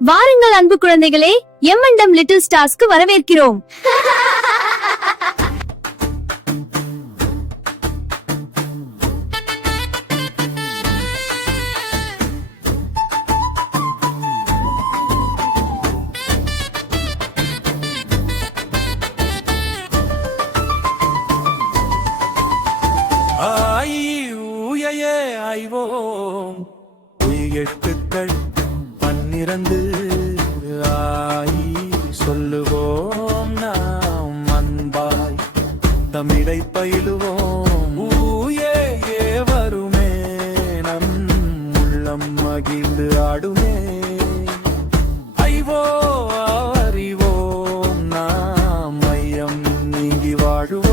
வாருங்கள் அன்பு குழந்தைகளே, எம்என்டம் லிட்டில் ஸ்டார்ஸ்க்கு வரவேற்கிறோம். ஐவோம் எழுத்துக்கள் 12 ஆயி சொல்லுவோம் நாம் அன்பாய் தமிழை பயிலுவோம். ஊயே வருமே நம் உள்ளம் மகிழ்ந்து ஆடுமே. ஐவோ அறிவோம் நாம் மையம் நீங்கி வாழுவோம்.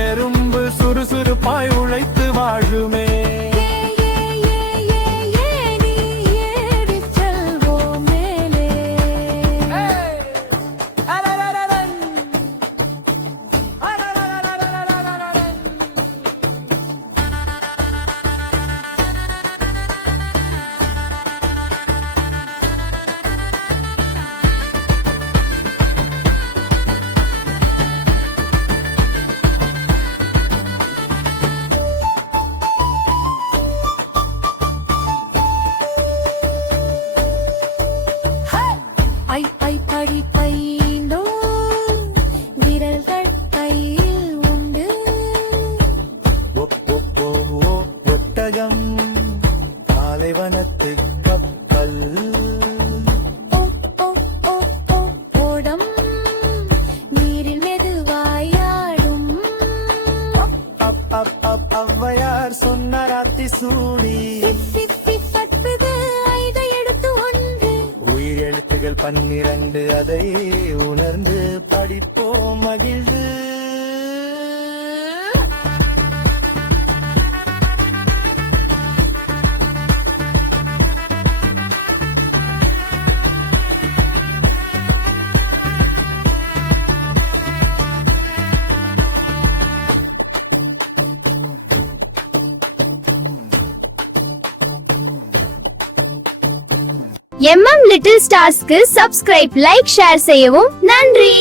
எறும்பு சுறுசுறுப்பாய் உழைத்து வாழுமே. படிப்பைந்தோ விரல்கள் கையில் உண்டு. ஒட்டகம் பாலைவனத்து கப்பல். ஓடம் நீரில் மெதுவாயாடும். ஔவையார் சொன்ன ராத்தி சூடி. 12 அதை உணர்ந்து படிப்போம் மகிழ்ந்து. எம்எம் லிட்டில் ஸ்டார்ஸ்க்கு சப்ஸ்கிரைப், லைக், ஷேர் செய்யவும் நன்றி.